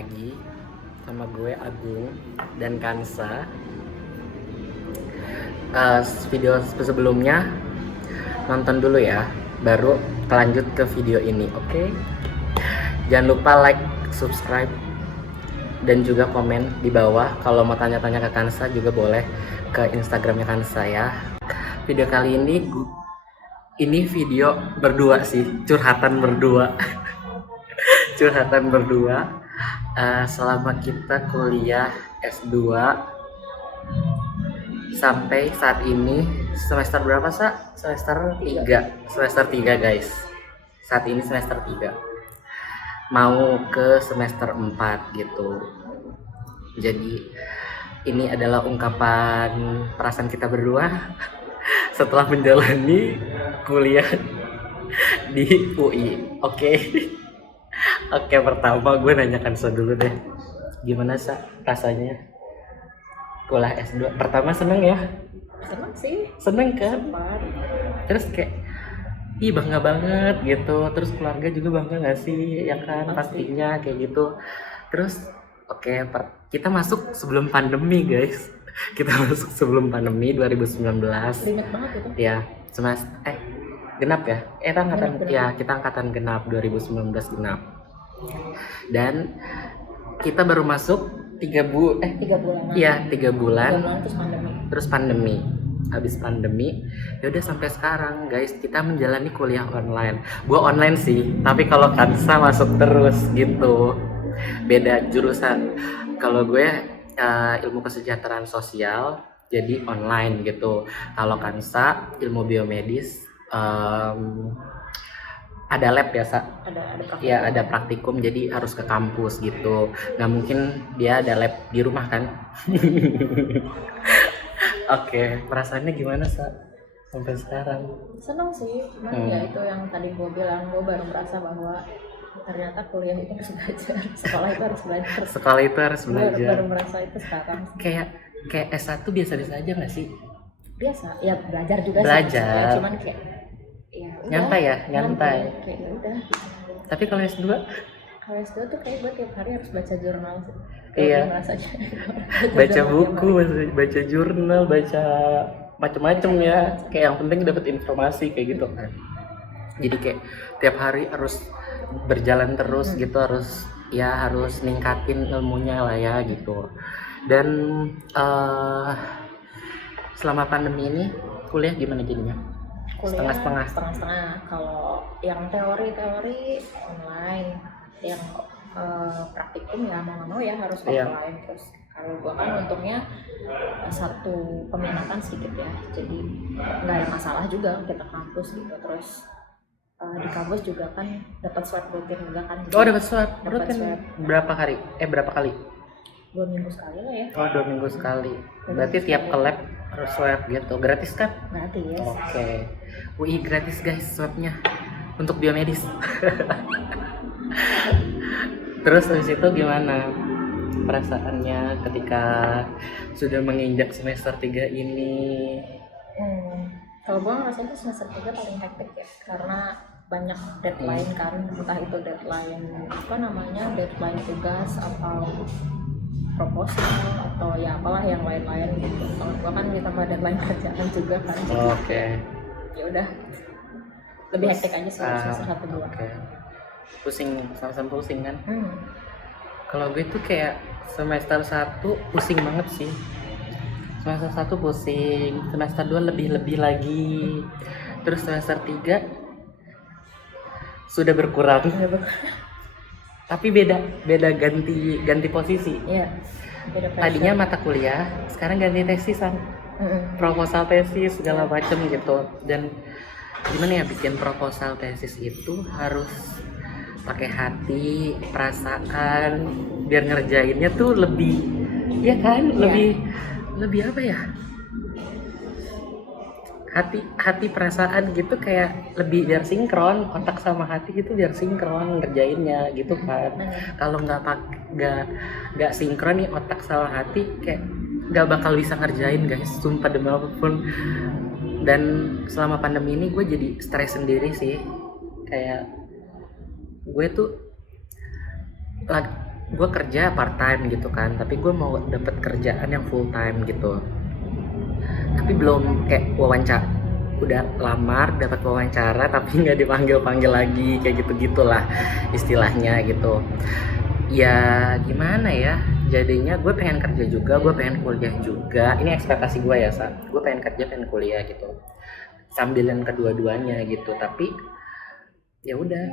lagi sama gue Agung dan Kansa. Video sebelumnya nonton dulu ya, baru lanjut ke video ini, oke? Jangan lupa like, subscribe, dan juga komen di bawah. Kalau mau tanya-tanya ke Kansa juga boleh ke Instagramnya Kansa ya. Video kali ini video berdua sih, curhatan berdua. Curhatan berdua selama kita kuliah S2 sampai saat ini. Semester berapa, Sa? Semester 3. Semester 3, guys. Saat ini semester 3. Mau ke semester 4 gitu. Jadi ini adalah ungkapan perasaan kita berdua setelah menjalani kuliah di UI. Oke. Oke, pertama gue nanyakan dulu deh. Gimana, Sa, rasanya kuliah S2? Pertama seneng ya? Seneng sih. Seneng kan? Sempat. Terus kayak ih bangga banget gitu. Terus keluarga juga bangga gak sih? Ya kan, pastinya kayak gitu. Terus oke, kita masuk sebelum pandemi, guys. Kita masuk sebelum pandemi 2019. Ingat banget itu. Ya, semester genap ya. Kita angkatan genap 2019 genap. Dan kita baru masuk 3 bulan. Iya, 3 bulan. Terus pandemi. Habis pandemi, ya udah sampai sekarang, guys, kita menjalani kuliah online. Gua online sih, tapi kalau Kansa masuk terus gitu. Beda jurusan. Kalau gue ilmu kesejahteraan sosial, jadi online gitu. Kalau Kansa ilmu biomedis, ada lab biasa. Ada praktikum. Ya, ada praktikum, jadi harus ke kampus gitu. Nggak mungkin dia ada lab di rumah kan? Oke, perasaannya gimana, Sa, sampai sekarang? Seneng sih, cuman ya itu yang tadi gue bilang, gue baru merasa bahwa ternyata kuliah itu harus belajar, sekolah itu harus belajar. Sekolah itu harus belajar. Baru merasa itu sekarang. Kayak S1 biasa-biasa aja nggak sih? Biasa, ya belajar juga belajar. Sih, cuman kayak ya udah. Nyantai. Kayak ya udah. Tapi kalau S2? Kalau S2 tuh kayak gue tiap hari harus baca jurnal sih. Iya. Baca buku, baca jurnal, baca macam-macam ya. Kayak yang penting dapat informasi kayak gitu kan. Jadi kayak tiap hari harus berjalan terus gitu, harus ningkatin ilmunya lah ya gitu. Dan selama pandemi ini kuliah gimana jadinya? Setengah-setengah. Kalau yang teori online, yang praktikum ya mau ya harus offline. Terus kalau gua kan untungnya satu peminatan sedikit ya, jadi nggak ada masalah juga kita kampus gitu. Terus di kampus juga kan dapat swab rutin juga kan. Oh, dapat swab rutin. Berapa kali? 2 minggu sekali lah ya. Oh, 2 minggu sekali. Berarti tiap ke lab harus swab gitu. Gratis kan? Gratis. Oke. UI gratis, guys, swabnya untuk biomedis. Terus habis itu gimana perasaannya ketika sudah menginjak semester 3 ini? Kalau gue ngerasa itu semester 3 paling hektik ya, karena banyak deadline kan, entah itu deadline deadline tugas atau proposal atau ya apalah yang lain-lain gitu. Kalau gue kan ditambah deadline kerjaan juga kan. Oke. Ya udah, lebih hektik aja sih semester 1-2. Oke. Pusing, sama-sama pusing kan? Kalau gue tuh kayak semester 1 pusing banget sih. Semester 1 pusing, semester 2 lebih lagi. Terus semester 3 sudah berkurang. Tapi beda ganti posisi. Iya. Tadinya mata kuliah, sekarang ganti tesisan. Proposal tesis segala macem gitu. Dan gimana ya, bikin proposal tesis itu harus pakai hati, perasaan, biar ngerjainnya tuh lebih, ya kan, lebih apa ya, hati perasaan gitu, kayak lebih biar sinkron, otak sama hati gitu biar sinkron ngerjainnya gitu kan. Kalau nggak sinkron nih otak sama hati, kayak nggak bakal bisa ngerjain, guys, sumpah demi apapun. Dan selama pandemi ini gue jadi stres sendiri sih, kayak gue tuh gue kerja part time gitu kan, tapi gue mau dapet kerjaan yang full time gitu, tapi belum kayak wawancara, udah lamar dapat wawancara tapi nggak dipanggil lagi, kayak gitu gitulah istilahnya gitu. Ya gimana ya, jadinya gue pengen kerja juga, gue pengen kuliah juga. Ini ekspektasi gue ya, gue pengen kerja pengen kuliah gitu, sambilan kedua-duanya gitu. Tapi ya udah,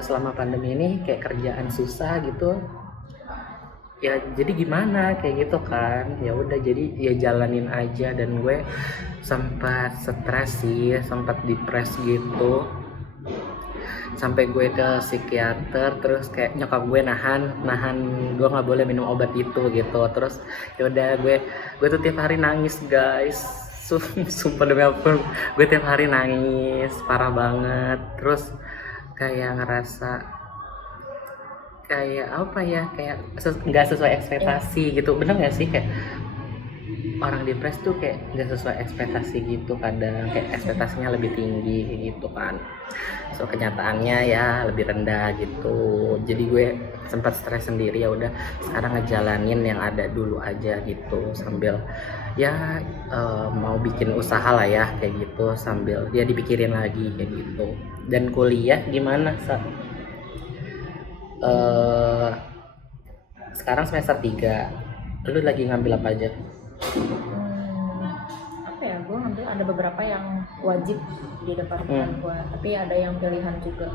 selama pandemi ini kayak kerjaan susah gitu ya, jadi gimana kayak gitu kan. Ya udah, jadi ya jalanin aja. Dan gue sempat stres sih, sempat depres gitu, sampai gue ke psikiater. Terus kayak nyokap gue nahan gue nggak boleh minum obat itu gitu. Terus ya udah, gue tuh tiap hari nangis guys. Sumpah demi apapun, gue tiap hari nangis parah banget. Terus kayak ngerasa kayak apa ya, kayak nggak sesuai ekspektasi gitu. Bener nggak sih, kayak orang depres tuh kayak nggak sesuai ekspektasi gitu, kadang kayak ekspektasinya lebih tinggi kayak gitu kan, so kenyataannya ya lebih rendah gitu. Jadi gue sempat stres sendiri. Ya udah, sekarang ngejalanin yang ada dulu aja gitu, sambil ya mau bikin usaha lah ya kayak gitu, sambil dia dipikirin lagi kayak gitu. Dan kuliah gimana sekarang semester 3, lu lagi ngambil apa aja? Apa ya, gue ngambil ada beberapa yang wajib di departemen gue, tapi ada yang pilihan juga.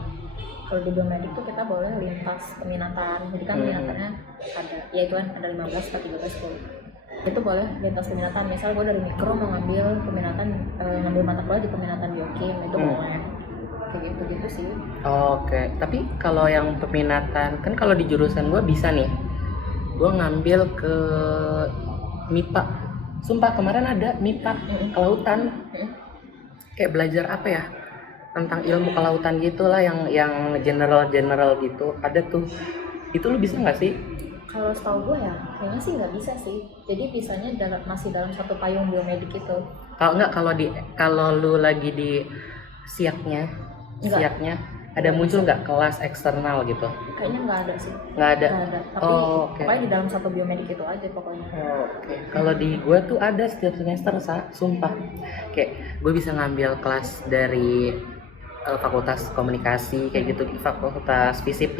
Kalau di biomedik tuh kita boleh lintas peminatan, jadi kan peminatannya ada, ya itu kan ada 15 atau 13 tuh. Itu boleh lintas peminatan. Misal gue dari mikro mau ngambil peminatan, ngambil mata kuliah di peminatan biokim, itu boleh kayak gitu sih. Oke, tapi kalau yang peminatan kan, kalau di jurusan gue bisa nih, gue ngambil ke MIPA. Sumpah kemarin ada MIPA kelautan, kayak belajar apa ya, tentang ilmu kelautan gitulah, yang general gitu ada tuh. Itu lu bisa nggak sih? Kalau setahu gue ya kayaknya sih nggak bisa sih, jadi bisanya masih dalam satu payung biomedik itu. Kalau lu lagi di siaknya ada muncul nggak kelas eksternal gitu? Kayaknya nggak ada sih. Nggak ada. Tapi pokoknya di dalam satu biomedik itu aja pokoknya. Oke. Kalau di gue tuh ada setiap semester, sumpah. Kayak gue bisa ngambil kelas dari fakultas komunikasi kayak gitu, fakultas FISIP,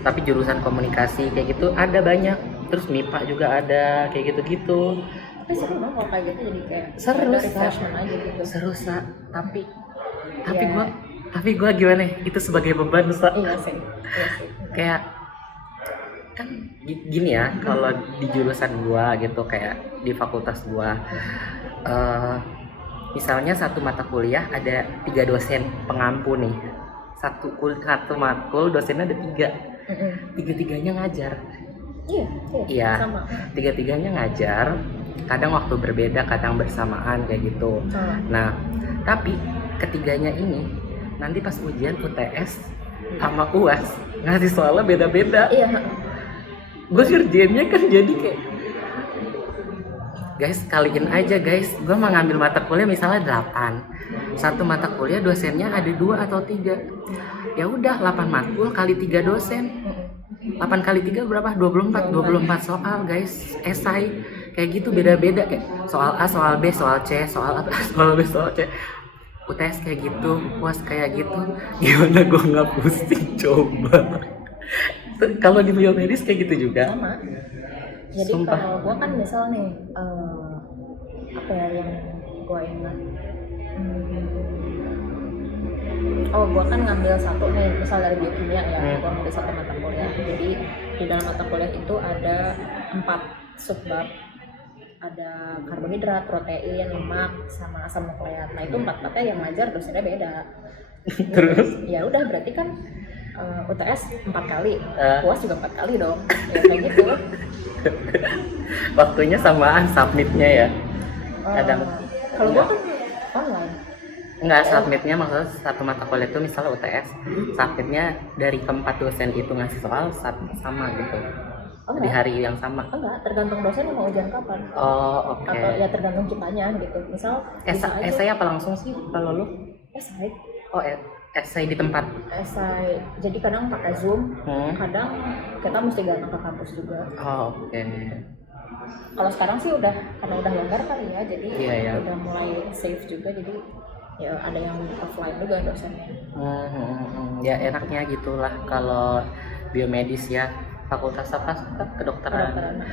tapi jurusan komunikasi kayak gitu ada banyak. Terus MIPA juga ada kayak gitu. Tapi seru dong kalau kayak gitu, jadi kayak seru refreshment aja gitu. Seru tapi gue gimana? Itu sebagai beban, Iya sih. Kayak kan gini ya, kalau di jurusan gue gitu, kayak di fakultas gue, misalnya satu mata kuliah ada 3 dosen pengampu nih, satu matkul dosennya ada 3, tiga-tiganya ngajar. Iya, sama. Tiga-tiganya ngajar, kadang waktu berbeda, kadang bersamaan kayak gitu. Nah, tapi ketiganya ini nanti pas ujian UTS sama UAS ngasih soalnya beda-beda. Iya. Gue ngerjainnya kan jadi kayak, guys kaliin aja guys, gue mau ngambil mata kuliah misalnya 8, satu mata kuliah dosennya ada 2 atau 3, ya udah 8 matkul kali 3 dosen, 8 kali 3 berapa? 24 soal guys, esai kayak gitu, beda-beda, kayak soal A, soal B, soal C, soal A, soal B, soal C. UTS kayak gitu, UAS kayak gitu, gimana gue nggak pusing coba? Kalau di biomedis kayak gitu juga? Sama. Jadi kalau gue kan misal nih, apa ya yang gue ingat, gue kan ngambil satu nih, misal dari biokimia ya, gue ngambil satu mata kuliah. Jadi di dalam mata kuliah itu ada 4 subbab, ada karbohidrat, protein, lemak, sama asam nukleat. Nah itu 4-4nya yang ngajar dosennya beda. Terus? Ya udah, berarti kan UTS 4 kali, UAS juga 4 kali dong. Ya kayak gitu. Waktunya samaan submitnya ya? Kadang. Kalau gua kan online. Enggak, submitnya maksudnya satu mata kuliah itu misalnya UTS, submitnya dari keempat dosen itu ngasih soal sama gitu. Di hari yang sama? Enggak, tergantung dosen mau ujian kapan. Oke. Atau ya tergantung kitanya gitu. Misal esai apa langsung sih kalau lu? Esai. Esai di tempat. esai. Jadi kadang pakai Zoom, kadang kita mesti datang ke kampus juga. Oke. Kalau sekarang sih udah karena udah longgar kali ya, jadi Iya. udah mulai safe juga, jadi ya ada yang offline juga dosennya. Ya enaknya gitulah kalau biomedis ya. Fakultas apa? Kedokteran.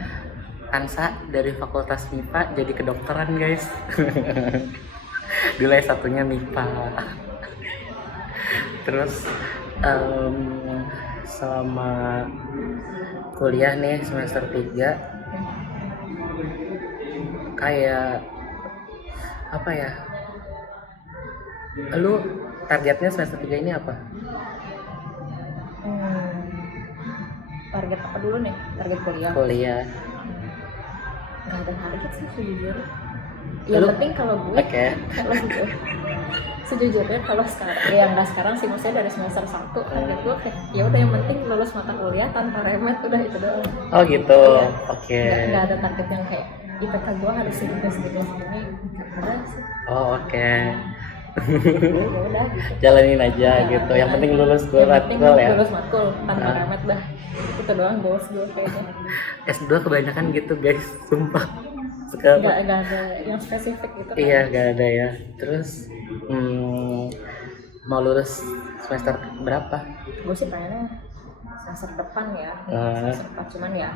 Ansa dari fakultas MIPA jadi kedokteran guys. Dulu satunya MIPA. Terus selama kuliah nih semester 3 kayak apa ya? Lu targetnya semester 3 ini apa? Target apa dulu nih? Target kuliah? Kuliah. Nggak ada target sih sejujurnya. Yang penting kalau gue, kalau gue sejujurnya kalau sekarang, ya nggak sekarang sih, maksudnya dari semester 1 target gue kayak ya udah yang penting lulus mata kuliah tanpa remet, udah itu doang. Oh gitu. Oke. Nggak ada target yang kayak IPK gue harus segini nggak ada sih. Oh oke. Ya udah gitu. Jalanin aja gitu. Yang penting lulus matkul ya. Lulus matkul tanpa remet dah. Itu doang goals gue kayaknya. S2 kebanyakan gitu guys, sumpah. Nggak ada yang spesifik gitu kan. Iya, nggak ada ya. Terus mau lulus semester berapa? Gue sih pengennya semester depan ya, semester 4, cuman ya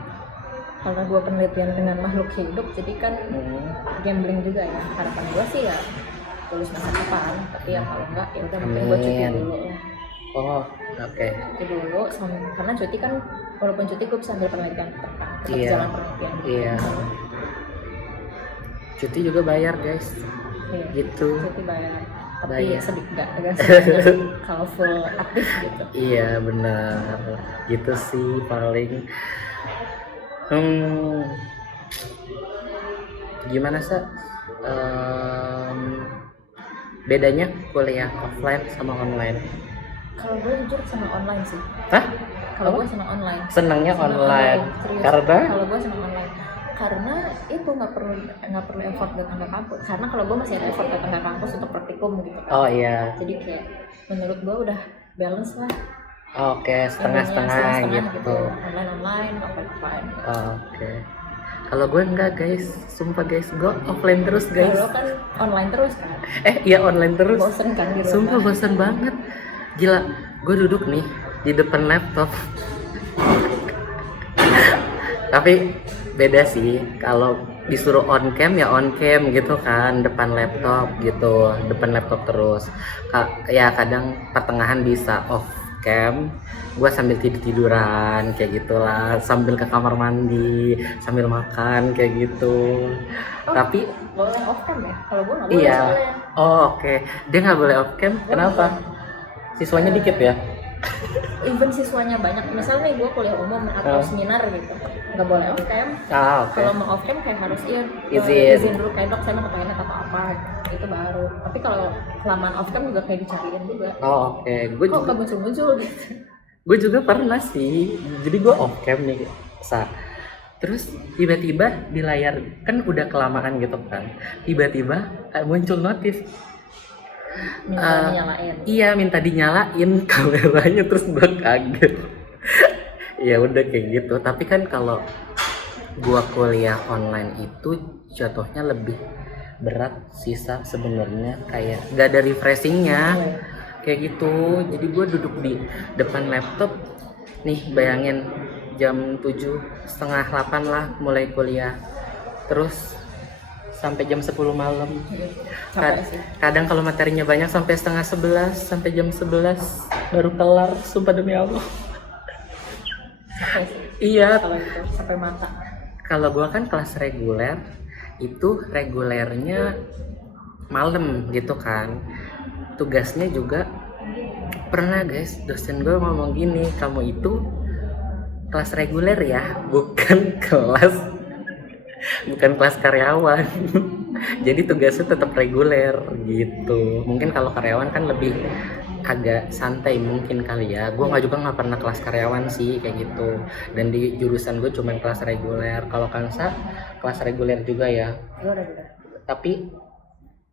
karena gue penelitian dengan makhluk hidup, jadi kan gambling juga ya. Harapan gue sih ya lulus semester depan, tapi ya kalau enggak ya udah mungkin gue cuti dulu ya. Oh, oke. Cuti dulu, karena cuti kan walaupun cuti gue bisa ambil penelitian tetap jalan penelitian. Iya. Cuti juga bayar guys. Iya. Gitu. Cuti bayar. Tapi sedikit enggak kalau full aktif gitu. Iya benar. Gitu sih paling. Gimana sih? Bedanya kuliah offline sama online? Kalau gue jujur senang online sih. Hah? Kalau gue senang online. Senangnya online. Karena? Kalau gue senang online. Karena itu nggak perlu effort datang ke kampus. Karena kalau gue masih ada effort datang ke kampus untuk praktikum gitu kan. Oh iya. Jadi kayak menurut gue udah balance lah. Oke, setengah-setengah gitu. Online, offline. Oke. Kalau gue enggak guys, sumpah guys, gue offline terus guys. Kalau kan online terus kan? Iya online terus. Bosen kan di rumah? Sumpah bosen banget. Gila, gue duduk nih di depan laptop. Tapi beda sih, kalau disuruh on cam ya on cam gitu kan, depan laptop gitu, depan laptop terus. Ya kadang pertengahan bisa off cam, gue sambil tiduran kayak gitulah, sambil ke kamar mandi, sambil makan kayak gitu. Tapi boleh off cam ya? Kalau gue nggak boleh. iya. Oh oke. Dia nggak boleh off cam. Kenapa? Siswanya dikit ya? Even siswanya banyak, misalnya gue kuliah umum atau seminar gitu, nggak boleh off cam. Oke. Kalau mau off cam kayak harus izin dulu kayak dok, saya mau ke toilet atau apa itu baru. Tapi kalau kelamaan off cam juga kayak dicariin juga. Oh oke. Gue kok juga muncul gitu. Gue juga pernah sih. Jadi gue off cam nih, terus tiba-tiba di layar kan udah kelamaan gitu kan, tiba-tiba muncul notif minta dinyalain. Iya, minta dinyalain kameranya, terus gue kaget. Ya udah kayak gitu. Tapi kan kalau gue kuliah online itu jatuhnya lebih berat sisa sebenarnya, kayak gak ada refreshingnya kayak gitu. Jadi gue duduk di depan laptop nih, bayangin jam 7:30-8 lah mulai kuliah, terus sampai jam 10 malam. Kadang kalau materinya banyak sampai 10:30, sampai jam 11 baru kelar, sumpah demi Allah. Iya, kalau itu sampai mata. Kalau gua kan kelas reguler, itu regulernya malam gitu kan. Tugasnya juga pernah guys, dosen gue ngomong gini, kamu itu kelas reguler ya, bukan kelas karyawan. Jadi tugasnya tetap reguler gitu. Mungkin kalau karyawan kan lebih agak santai mungkin kali ya. Gue nggak pernah kelas karyawan sih kayak gitu. Dan di jurusan gue cuma kelas reguler. Kalau Kansa kelas reguler juga ya. Reguler. Tapi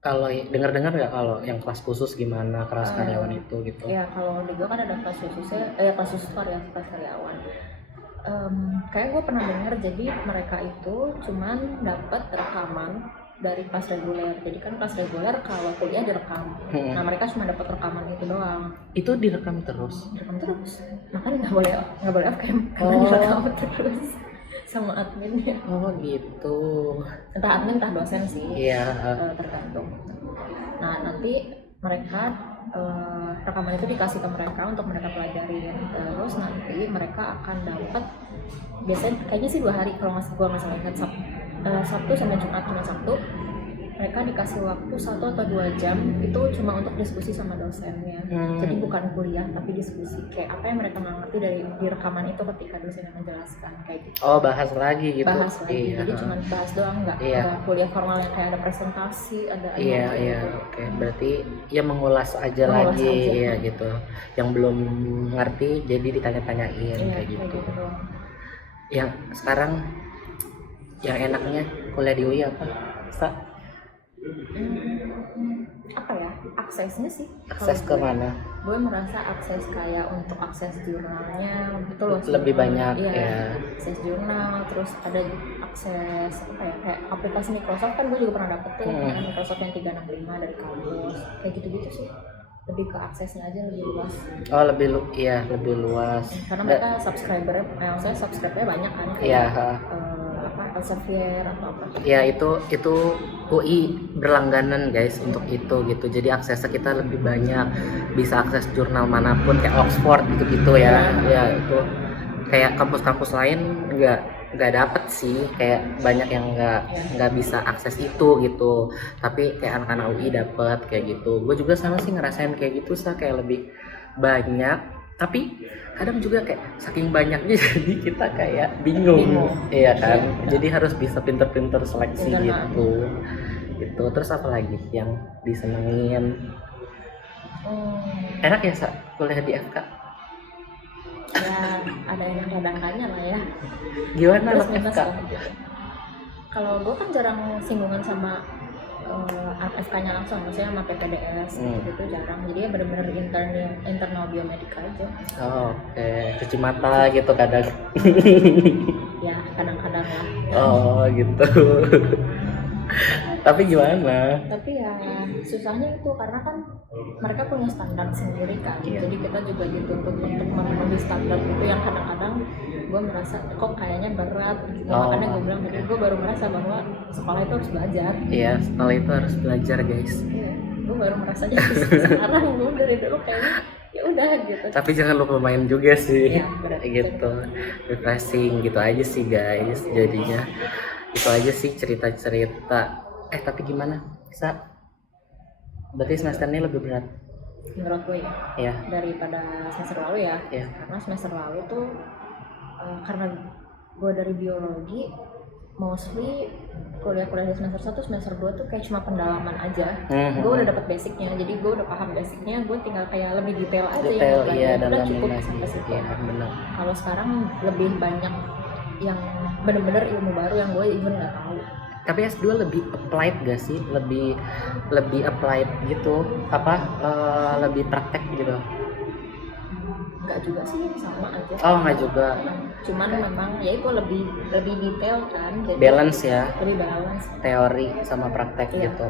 Kalau dengar-dengar nggak kalau yang kelas khusus gimana kelas karyawan itu gitu? Ya kalau di gue kan ada kelas khususnya, kelas khusus kelas karyawan. Kayak gue pernah dengar, jadi mereka itu cuman dapat rekaman dari kelas reguler. Jadi kan kelas reguler kalau kuliah direkam. Nah mereka cuma dapat rekaman itu doang. Itu direkam terus? Direkam terus. Makanya nggak boleh off cam karena direkam terus sama adminnya. Oh gitu. Entah admin entah dosen sih. Iya. Tergantung. Nah nanti mereka rekaman itu dikasih ke mereka untuk mereka pelajarin, terus nanti mereka akan dapat biasanya kayaknya sih 2 hari kalau gue nggak salah ingat, Sabtu sampai Jumat, cuma Sabtu mereka dikasih waktu 1 atau 2 jam itu cuma untuk diskusi sama dosennya. Jadi bukan kuliah tapi diskusi kayak apa yang mereka nggak ngerti dari di rekaman itu ketika dosennya menjelaskan kayak gitu. Oh bahas lagi gitu? Bahas lagi, iya. jadi cuma bahas doang, nggak kuliah formal yang kayak ada presentasi, ada iya gitu. Oke. Berarti ya mengulas aja lagi ya gitu, yang belum ngerti jadi ditanya-tanyain kayak gitu. Yang sekarang yang enaknya kuliah di UI apa? Apa ya, aksesnya sih, akses ke mana? Gue merasa akses kayak untuk akses jurnalnya itu loh lebih banyak ya. Akses jurnal, terus ada akses apa ya, kayak aplikasi Microsoft kan gue juga pernah dapet tuh, Microsoft yang 365 dari kampus, kayak gitu-gitu sih. Lebih ke aksesnya aja lebih luas. Oh lebih luas. Karena mereka subscribernya, saya subscribernya banyak kan. Iya. Elsevier atau apa? Ya itu UI berlangganan guys untuk itu gitu. Jadi aksesnya kita lebih banyak, bisa akses jurnal manapun kayak Oxford gitu-gitu ya. Ya itu kayak kampus-kampus lain nggak dapet sih, kayak banyak yang nggak bisa akses itu gitu. Tapi kayak anak-anak UI dapet kayak gitu. Gue juga sama sih ngerasain kayak gitu, kayak lebih banyak. Tapi kadang juga kayak saking banyaknya jadi kita kayak bingung. Iya kan, jadi harus bisa pinter-pinter seleksi gitu. Terus apa lagi yang disenengin? Enak ya kuliah di FK? Ya ada yang kadang-kadangnya lah ya. Gimana terus FK? Kalau gue kan jarang singgungan sama FK-nya langsung, maksudnya sama PPDS gitu jarang, jadi ya benar-benar internal biomedika aja. Oke. Cuci mata gitu kadang. Ya kadang-kadang lah. Oh gitu. Tapi gimana? Tapi ya susahnya itu karena kan mereka punya standar sendiri kan, jadi kita juga dituntut untuk memenuhi standar itu yang kadang-kadang gue merasa kok kayaknya berat gitu. Makanya gue bilang tadi, gue baru merasa bahwa sekolah itu harus belajar. Iya, sekolah itu harus belajar guys. Iya, gue baru merasa jadi sekarang, gue dari dulu kayaknya ya udah gitu. Tapi jangan lupa main juga sih. Iya, gitu. Refreshing gitu aja sih guys. Jadinya itu aja sih cerita-cerita. Tapi gimana? Berarti semester ini lebih berat? Menurut gue ya. Daripada semester lalu ya. Karena semester lalu tuh karena gue dari biologi, mostly kuliah di semester 1, semester 2 tuh kayak cuma pendalaman aja. Gue udah dapet basicnya, jadi gue udah paham basicnya, gue tinggal kayak lebih detail aja yang udah cukup sampai situ. Kalau sekarang lebih banyak yang bener-bener ilmu baru yang gue even nggak tahu. Tapi S2 lebih applied gak sih? Lebih applied gitu? Lebih praktek gitu? Enggak juga sih, sama aja. Enggak juga. Cuman memang ya itu lebih detail kan. Jadi balance ya. Lebih balance. Teori sama praktek gitu.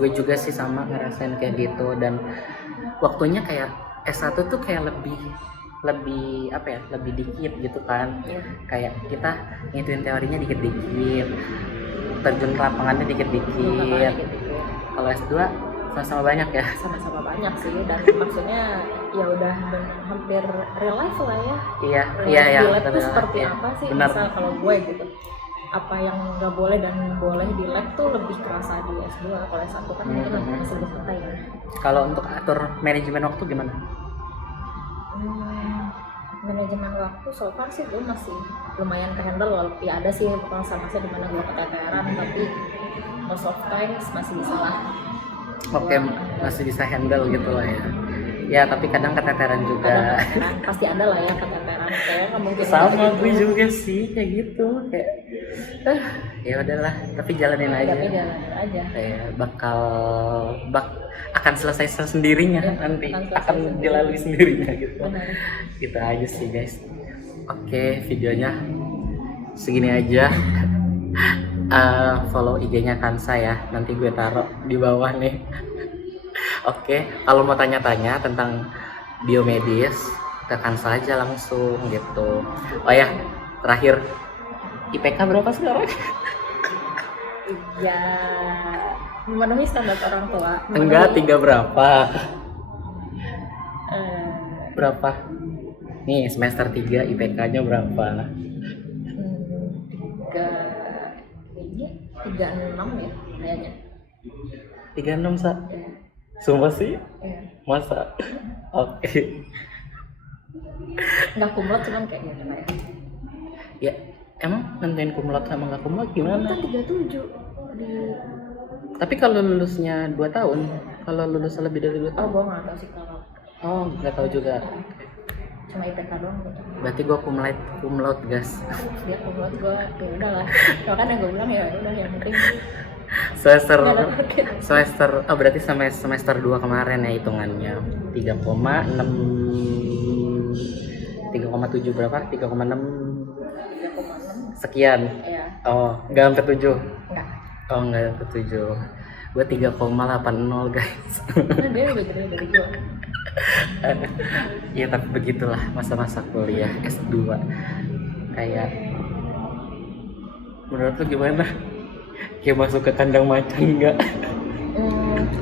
Gue juga sih sama ngerasain kayak gitu, dan waktunya kayak S1 tuh kayak lebih dikit gitu kan. Kayak kita ngituin teorinya dikit-dikit, terjun ke lapangannya dikit-dikit. Kalau S2 sama-sama banyak ya? Sama-sama banyak sih, dan maksudnya ya udah hampir real life lah ya. Iya. Di lab tuh seperti apa sih? Benar. Misal kalau gue gitu, apa yang nggak boleh dan boleh di lab tuh lebih kerasa di S2. Kalau S1 kan mungkin masih lebih santai ya. Kalau untuk atur manajemen waktu gimana? Manajemen waktu so far sih gue masih lumayan kehandle, walaupun ya ada sih masa-masa dimana gue keteteran, tapi most of times masih bisa lah. Oke, masih bisa handle gitu lah ya. Ya tapi kadang keteteran juga. Pasti ada lah ya keteteran, kayak nggak mungkin. Sama gue juga sih kayak gitu, kayak Ya udahlah, tapi jalanin aja. Tapi jalanin aja. Akan selesai sendirinya Ya, nanti, akan selesai akan sendiri. dilalui sendirinya gitu. Benar. Gitu aja sih guys. Oke, videonya segini aja. Follow IG-nya Kansa ya, nanti gue taruh di bawah nih. Oke, kalau mau tanya-tanya tentang biomedis ke Kansa aja langsung gitu. Oh ya, terakhir IPK berapa sekarang? Ya memenuhi standar orang tua. Enggak, 3 berapa? Eh, Berapa? Nih semester 3 IPK-nya berapa? tiga enam ya kayaknya. 36 Sa? Ya, Sumpah sih? ya. Masa? Oke. Nggak kumlot cuman kayak gitu kayak. Ya, emang nentuin kumlot sama nggak kumlot gimana? Kan 37 di. Tapi kalau lulusnya 2 tahun, kalau lulus lebih dari 2 Oh, tahun? gue nggak tahu sih kalau. Oh, nggak tahu juga. Cuma IPK doang gitu. Berarti gua kumlot guys. Dia kumlot gue ya udahlah. Makanya gue bilang ya udah yang penting. Berarti semester 2 kemarin ya hitungannya 3,7 berapa? 3,6 3,6 sekian. ya. Oh, nggak sampai 7. Enggak. Oh, nggak sampai 7. Gue 3,80 guys. Karena dia lebih gede dari gue. Ya tapi begitulah masa-masa kuliah S2. Kayak menurut lu gimana? Kayak masuk ke kandang macan nggak?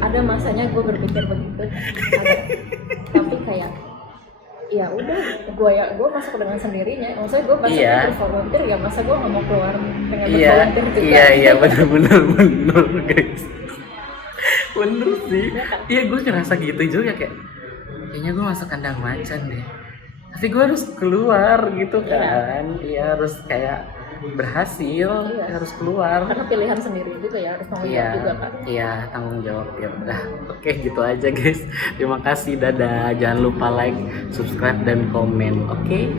Ada masanya gue berpikir begitu. Ada. Tapi kayak ya udah gue masuk dengan sendirinya. Maksudnya gue masuk Iya. bervolunteer ya, masa gue nggak mau keluar pengen Iya, bervolunteer juga. iya bener guys. Bener sih. Iya kan? Iya gue ngerasa gitu juga kayaknya gue masuk kandang macan deh. Tapi gue harus keluar gitu kan. Iya harus kayak berhasil, Iya. harus keluar. Karena pilihan sendiri juga ya, harus tanggung jawab juga kan. Iya tanggung jawab ya udah. Oke gitu aja guys. Terima kasih, dadah. Jangan lupa like, subscribe dan komen. Oke.